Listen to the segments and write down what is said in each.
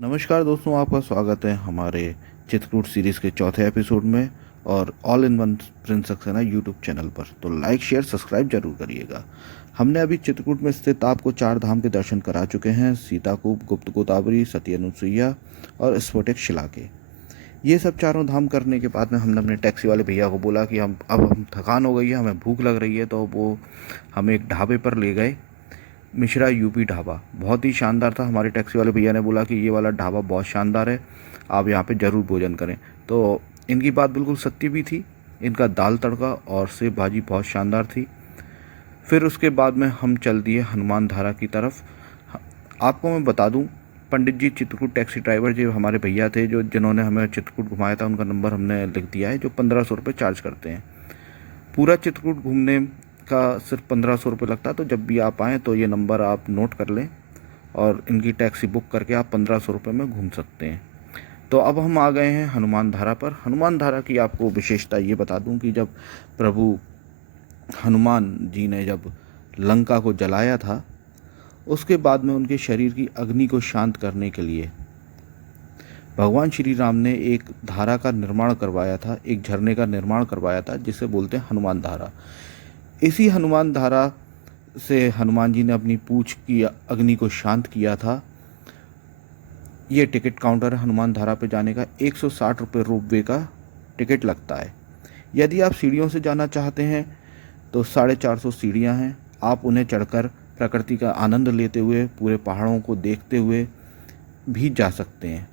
नमस्कार दोस्तों, आपका स्वागत है हमारे चित्रकूट सीरीज़ के चौथे एपिसोड में और all in one Prince Saxena YouTube channel पर। तो लाइक शेयर सब्सक्राइब जरूर करिएगा। हमने अभी चित्रकूट में स्थित आपको चार धाम के दर्शन करा चुके हैं: सीताकूप, गुप्त गोदावरी, सती अनुसुईया और स्फटिक शिला के। ये सब चारों धाम करने के बाद में हमने अपने टैक्सी वाले भैया को बोला कि हम थकान हो गई है, हमें भूख लग रही है। तो वो हमें एक ढाबे पर ले गए, मिश्रा यूपी ढाबा। बहुत ही शानदार था। हमारे टैक्सी वाले भैया ने बोला कि ये वाला ढाबा बहुत शानदार है, आप यहाँ पे ज़रूर भोजन करें। तो इनकी बात बिल्कुल सत्य भी थी। इनका दाल तड़का और सेव भाजी बहुत शानदार थी। फिर उसके बाद में हम चल दिए हनुमान धारा की तरफ। आपको मैं बता दूं, पंडित जी चित्रकूट टैक्सी ड्राइवर जो हमारे भैया थे, जिन्होंने हमें चित्रकूट घुमाया था, उनका नंबर हमने लिख दिया है, जो 1500 रुपये चार्ज करते हैं। पूरा चित्रकूट घूमने का सिर्फ 1500 रुपये लगता है। तो जब भी आप आएँ तो ये नंबर आप नोट कर लें और इनकी टैक्सी बुक करके आप 1500 रुपये में घूम सकते हैं। तो अब हम आ गए हैं हनुमान धारा पर। हनुमान धारा की आपको विशेषता ये बता दूं कि जब प्रभु हनुमान जी ने जब लंका को जलाया था, उसके बाद में उनके शरीर की अग्नि को शांत करने के लिए भगवान श्री राम ने एक धारा का निर्माण करवाया था, एक झरने का निर्माण करवाया था, जिसे बोलते हैं हनुमान धारा। इसी हनुमान धारा से हनुमान जी ने अपनी पूंछ की अग्नि को शांत किया था। ये टिकट काउंटर है हनुमान धारा पे जाने का। 160 रुपये रोपवे का टिकट लगता है। यदि आप सीढ़ियों से जाना चाहते हैं तो 450 सीढ़ियाँ हैं। आप उन्हें चढ़कर प्रकृति का आनंद लेते हुए, पूरे पहाड़ों को देखते हुए भी जा सकते हैं।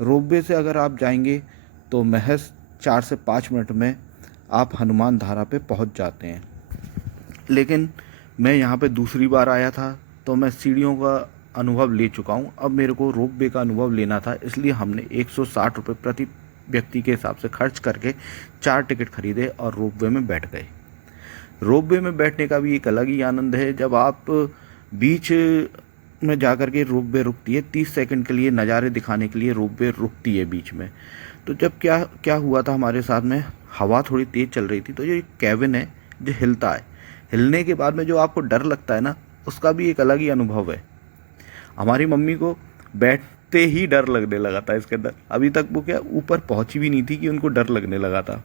रोपवे से अगर आप जाएंगे तो महज 4 से 5 मिनट में आप हनुमान धारा पे पहुंच जाते हैं। लेकिन मैं यहाँ पे दूसरी बार आया था तो मैं सीढ़ियों का अनुभव ले चुका हूँ। अब मेरे को रोपवे का अनुभव लेना था, इसलिए हमने 160 रुपये प्रति व्यक्ति के हिसाब से खर्च करके 4 टिकट खरीदे और रोपवे में बैठ गए। रोपवे में बैठने का भी एक अलग ही आनंद है। जब आप बीच में जाकर के रोपवे रुकती है, 30 सेकंड के लिए नज़ारे दिखाने के लिए रोपवे रुकती है बीच में। तो जब क्या क्या हुआ था हमारे साथ में, हवा थोड़ी तेज़ चल रही थी, तो ये कैबिन है जो हिलता है। हिलने के बाद में जो आपको डर लगता है ना, उसका भी एक अलग ही अनुभव है। हमारी मम्मी को बैठते ही डर लगने लगा था इसके अंदर। अभी तक वो क्या ऊपर पहुंची भी नहीं थी कि उनको डर लगने लगा था।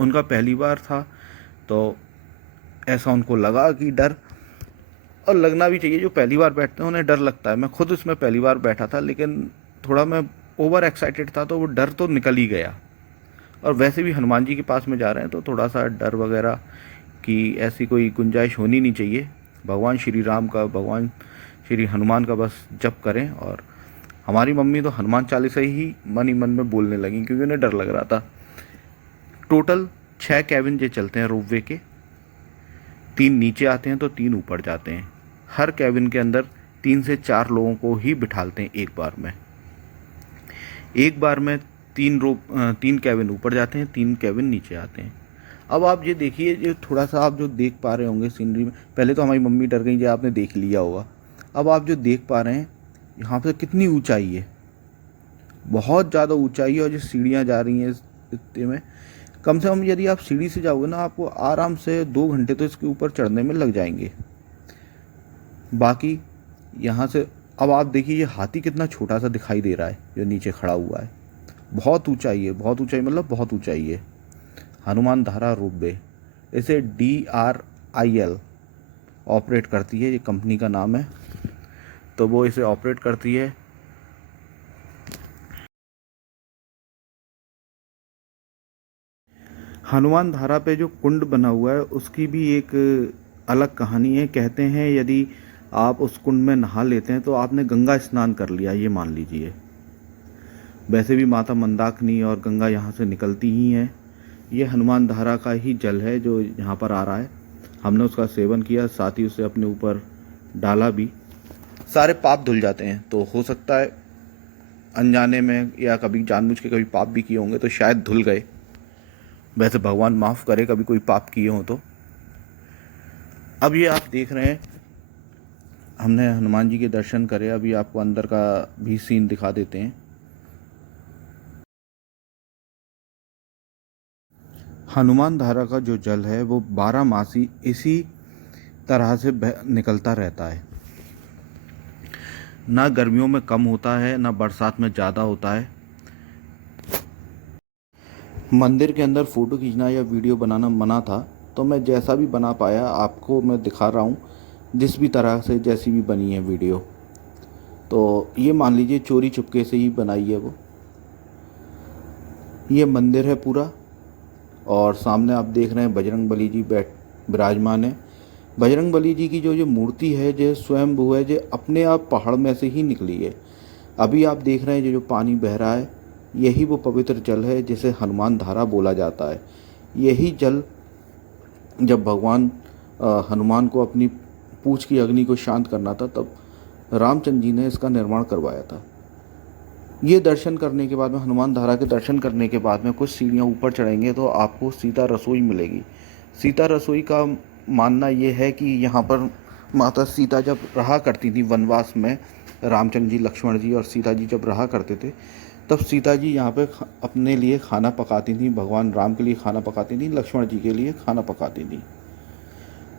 उनका पहली बार था तो ऐसा उनको लगा कि डर, और लगना भी चाहिए। जो पहली बार बैठते हैं उन्हें डर लगता है। मैं खुद इसमें पहली बार बैठा था, लेकिन थोड़ा मैं ओवर एक्साइटेड था तो वो डर तो निकल ही गया। और वैसे भी हनुमान जी के पास में जा रहे हैं तो थोड़ा सा डर वगैरह की ऐसी कोई गुंजाइश होनी नहीं चाहिए। भगवान श्री राम का, भगवान श्री हनुमान का बस जप करें। और हमारी मम्मी तो हनुमान चालीसा ही मन में बोलने लगी, क्योंकि उन्हें डर लग रहा था। टोटल 6 कैबिन जो चलते हैं रोपवे के, 3 नीचे आते हैं तो 3 ऊपर जाते हैं। हर कैबिन के अंदर 3 से 4 लोगों को ही बिठालते हैं एक बार में। एक बार में 3 कैबिन ऊपर जाते हैं, 3 कैबिन नीचे आते हैं। अब आप ये देखिए, ये थोड़ा सा आप जो देख पा रहे होंगे सीनरी में, पहले तो हमारी मम्मी डर गई, जो आपने देख लिया होगा। अब आप जो देख पा रहे हैं, यहाँ पे कितनी ऊंचाई है, बहुत ज़्यादा ऊंचाई है। और जो सीढ़ियाँ जा रही हैं इतने में, कम से कम यदि आप सीढ़ी से जाओगे ना, आपको आराम से 2 घंटे तो इसके ऊपर चढ़ने में लग जाएंगे। बाकी यहाँ से अब आप देखिए, ये हाथी कितना छोटा सा दिखाई दे रहा है जो नीचे खड़ा हुआ है। बहुत ऊंचाई है, बहुत ऊंचाई, मतलब बहुत ऊंचाई है। हनुमान धारा रोपवे, इसे DRIL ऑपरेट करती है, ये कंपनी का नाम है, तो वो इसे ऑपरेट करती है। हनुमान धारा पे जो कुंड बना हुआ है उसकी भी एक अलग कहानी है। कहते हैं यदि आप उस कुंड में नहा लेते हैं तो आपने गंगा स्नान कर लिया, ये मान लीजिए। वैसे भी माता मंदाकिनी और गंगा यहाँ से निकलती ही हैं। ये हनुमान धारा का ही जल है जो यहाँ पर आ रहा है। हमने उसका सेवन किया, साथ ही उसे अपने ऊपर डाला भी। सारे पाप धुल जाते हैं। तो हो सकता है अनजाने में या कभी जानबूझ के कभी पाप भी किए होंगे तो शायद धुल गए। वैसे भगवान माफ़ करे कभी कोई पाप किए हों तो। अब ये आप देख रहे हैं, हमने हनुमान जी के दर्शन करे। अभी आपको अंदर का भी सीन दिखा देते हैं। हनुमान धारा का जो जल है वो 12 मासी इसी तरह से निकलता रहता है। ना गर्मियों में कम होता है ना बरसात में ज़्यादा होता है। मंदिर के अंदर फ़ोटो खींचना या वीडियो बनाना मना था, तो मैं जैसा भी बना पाया आपको मैं दिखा रहा हूँ, जिस भी तरह से जैसी भी बनी है वीडियो। तो ये मान लीजिए चोरी चुपके से ही बनाई है वो। ये मंदिर है पूरा, और सामने आप देख रहे हैं बजरंग बली जी विराजमान है। बजरंग बली जी की जो मूर्ति है, जो स्वयंभू है, जो अपने आप पहाड़ में से ही निकली है। अभी आप देख रहे हैं जो पानी बह रहा है, यही वो पवित्र जल है जिसे हनुमान धारा बोला जाता है। यही जल जब भगवान हनुमान को अपनी पूंछ की अग्नि को शांत करना था, तब रामचंद्र जी ने इसका निर्माण करवाया था। ये दर्शन करने के बाद में, हनुमान धारा के दर्शन करने के बाद में कुछ सीढ़ियाँ ऊपर चढ़ेंगे तो आपको सीता रसोई मिलेगी। सीता रसोई का मानना ये है कि यहाँ पर माता सीता जब रहा करती थी वनवास में, रामचंद्र जी, लक्ष्मण जी और सीता जी जब रहा करते थे, तब सीता जी यहाँ पे अपने लिए खाना पकाती थी, भगवान राम के लिए खाना पकाती थी, लक्ष्मण जी के लिए खाना पकाती थी।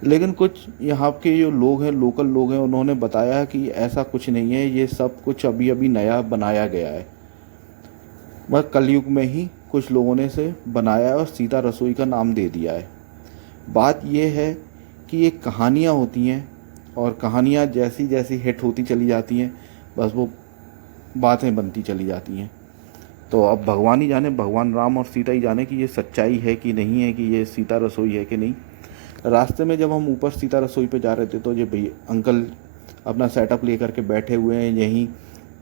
लेकिन कुछ यहाँ के जो लोग हैं, लोकल लोग हैं, उन्होंने बताया कि ऐसा कुछ नहीं है, ये सब कुछ अभी अभी नया बनाया गया है। वह कलयुग में ही कुछ लोगों ने इसे बनाया है और सीता रसोई का नाम दे दिया है। बात यह है कि ये कहानियाँ होती हैं, और कहानियाँ जैसी जैसी हिट होती चली जाती हैं, बस वो बातें बनती चली जाती हैं। तो अब भगवान ही जाने, भगवान राम और सीता ही जाने कि ये सच्चाई है कि नहीं है, कि ये सीता रसोई है कि नहीं। रास्ते में जब हम ऊपर सीता रसोई पे जा रहे थे, तो ये भैया अंकल अपना सेटअप लेकर के बैठे हुए हैं यहीं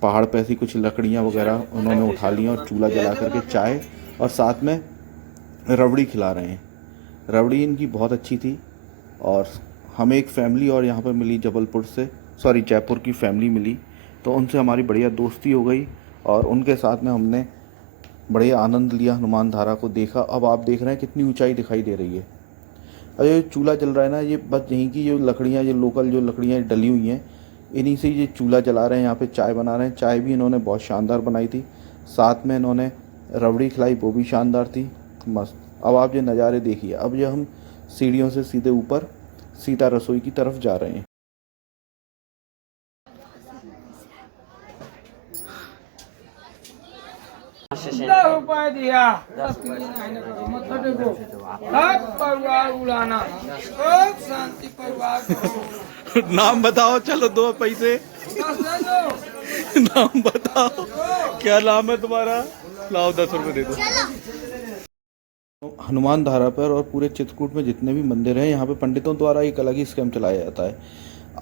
पहाड़ पे। ऐसी कुछ लकड़ियाँ वगैरह उन्होंने उठा ली और चूल्हा जला करके चाय और साथ में रबड़ी खिला रहे हैं। रबड़ी इनकी बहुत अच्छी थी। और हमें एक फैमिली और यहाँ पर मिली जबलपुर से, सॉरी जयपुर की फैमिली मिली, तो उनसे हमारी बढ़िया दोस्ती हो गई और उनके साथ में हमने बढ़िया आनंद लिया, हनुमान धारा को देखा। अब आप देख रहे हैं कितनी ऊंचाई दिखाई दे रही है। और ये चूल्हा जल रहा है ना, ये बस यहीं की जो लकड़ियाँ, जो लोकल जो लकड़ियाँ डली हुई हैं, इन्हीं से ये चूल्हा जला रहे हैं। यहाँ पे चाय बना रहे हैं। चाय भी इन्होंने बहुत शानदार बनाई थी, साथ में इन्होंने रबड़ी खिलाई, वो भी शानदार थी, मस्त। अब आप ये नज़ारे देखिए। अब ये हम सीढ़ियों से सीधे ऊपर सीता रसोई की तरफ जा रहे हैं। 10 रुपए दिया, 10 की खाने को मत देखो। सब परिवार उड़ाना, सब शांति परिवार को। नाम बताओ, चलो 2 पैसे। 10 ले लो। नाम बताओ, क्या नाम है तुम्हारा? लाओ 10 रुपये दे दो। हनुमान धारा पर और पूरे चित्रकूट में जितने भी मंदिर हैं, यहाँ पे पंडितों द्वारा एक अलग ही स्कैम चलाया जाता है।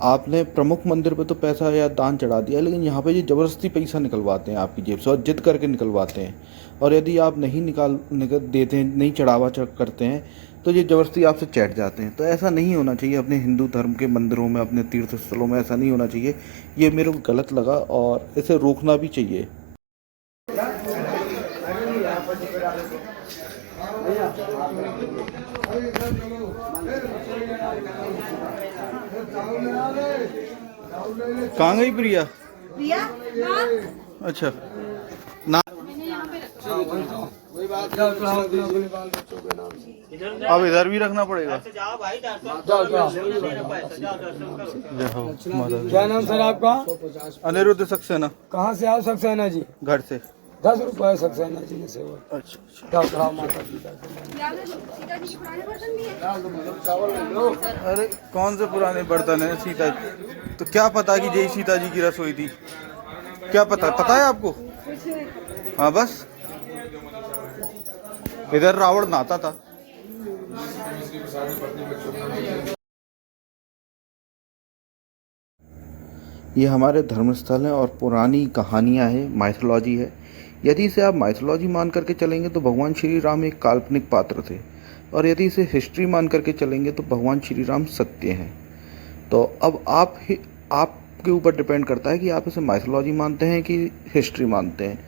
आपने प्रमुख मंदिर पे तो पैसा या दान चढ़ा दिया, लेकिन यहाँ पे ये ज़बरदस्ती पैसा निकलवाते हैं आपकी जेब से, और जिद करके निकलवाते हैं। और यदि आप नहीं निकल देते हैं, नहीं चढ़ावा करते हैं, तो ये ज़बरदस्ती आपसे चैट जाते हैं। तो ऐसा नहीं होना चाहिए अपने हिंदू धर्म के मंदिरों में, अपने तीर्थ स्थलों में ऐसा नहीं होना चाहिए। ये मेरे को गलत लगा और इसे रोकना भी चाहिए। कहाँ गई प्रिया? प्रिया हाँ? अच्छा ना, अब इधर भी रखना पड़ेगा। क्या नाम सर आपका? अनिरुद्ध सक्सेना। कहाँ से आओ सक्सेना जी? घर से। 10 रुपए सक्सेना जी ने सेवा। अच्छा। माता पिता सीता जी के पुराने बर्तन भी हैं। अरे कौन से पुराने बर्तन है सीता जी? तो क्या पता कि जय सीता जी की रसोई थी? क्या पता है आपको? हाँ बस, इधर रावण नहाता था। ये हमारे धर्मस्थल हैं और पुरानी कहानियाँ हैं, माइथोलॉजी है। यदि इसे आप माइथोलॉजी मान करके चलेंगे तो भगवान श्री राम एक काल्पनिक पात्र थे, और यदि इसे हिस्ट्री मान करके चलेंगे तो भगवान श्री राम सत्य हैं। तो अब आपके ऊपर डिपेंड करता है कि आप इसे माइथोलॉजी मानते हैं कि हिस्ट्री मानते हैं।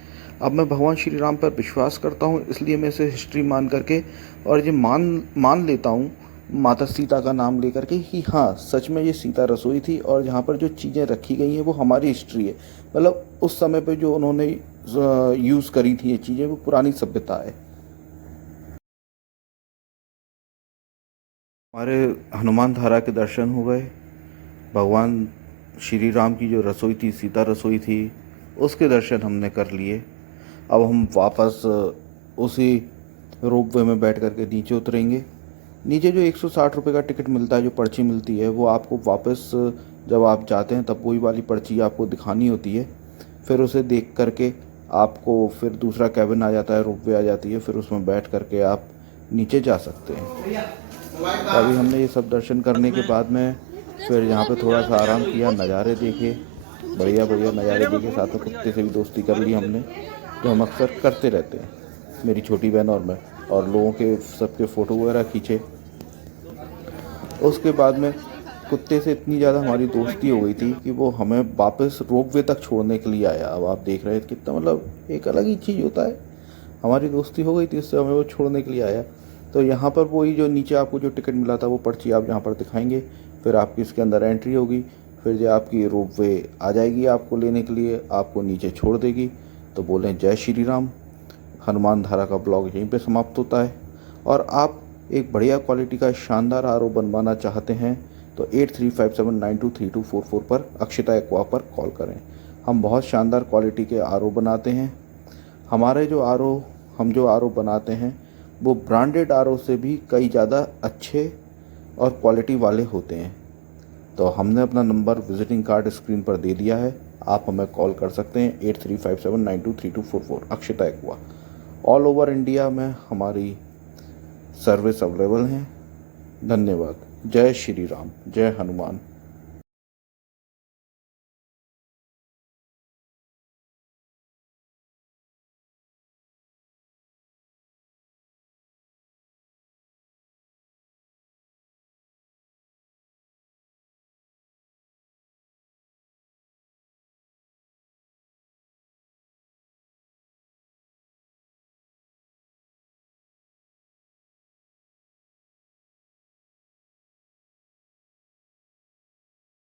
अब मैं भगवान श्री राम पर विश्वास करता हूँ, इसलिए मैं इसे हिस्ट्री मान करके और ये मान लेता हूँ माता सीता का नाम लेकर के कि हाँ सच में ये सीता रसोई थी, और यहाँ पर जो चीज़ें रखी गई हैं वो हमारी हिस्ट्री है। मतलब उस समय पे जो उन्होंने यूज़ करी थी ये चीज़ें, वो पुरानी सभ्यता है। हमारे हनुमान धारा के दर्शन हो गए। भगवान श्री राम की जो रसोई थी, सीता रसोई थी, उसके दर्शन हमने कर लिए। अब हम वापस उसी रोपवे में बैठ कर के नीचे उतरेंगे। नीचे जो 160 रुपये का टिकट मिलता है, जो पर्ची मिलती है, वो आपको वापस जब आप जाते हैं तब वही वाली पर्ची आपको दिखानी होती है। फिर उसे देख करके आपको फिर दूसरा कैबिन आ जाता है, रोपवे आ जाती है, फिर उसमें बैठ करके आप नीचे जा सकते हैं। तो अभी हमने ये सब दर्शन करने के बाद में फिर यहाँ पे थोड़ा सा आराम किया, नज़ारे देखे, बढ़िया बढ़िया नज़ारे देखे, साथ में कुत्ते से भी दोस्ती कर ली हमने, जो हम अक्सर करते रहते हैं, मेरी छोटी बहन और मैं, और लोगों के सबके फ़ोटो वगैरह खींचे। उसके बाद में कुत्ते से इतनी ज़्यादा हमारी दोस्ती हो गई थी कि वो हमें वापस रोपवे तक छोड़ने के लिए आया। अब आप देख रहे हैं कितना, मतलब एक अलग ही चीज़ होता है। हमारी दोस्ती हो गई थी, उससे हमें वो छोड़ने के लिए आया। तो यहाँ पर वही जो नीचे आपको जो टिकट मिला था, वो पर्ची आप यहाँ पर दिखाएंगे, फिर आपकी इसके अंदर एंट्री होगी, फिर जो आपकी रोपवे आ जाएगी आपको लेने के लिए, आपको नीचे छोड़ देगी। तो बोलें जय श्री राम। हनुमान धारा का ब्लॉग यहीं पे समाप्त होता है। और आप एक बढ़िया क्वालिटी का शानदार आरओ बनवाना चाहते हैं तो 8357923244 पर अक्षिता एक्वा पर कॉल करें। हम बहुत शानदार क्वालिटी के आरओ बनाते हैं। हमारे जो हम जो आरओ बनाते हैं वो ब्रांडेड आरओ से भी कई ज़्यादा अच्छे और क्वालिटी वाले होते हैं। तो हमने अपना नंबर विजिटिंग कार्ड स्क्रीन पर दे दिया है, आप हमें कॉल कर सकते हैं 8357923244 Akshita aqua. All over India में हमारी सर्विस अवेलेबल है। धन्यवाद। जय श्री राम, जय हनुमान।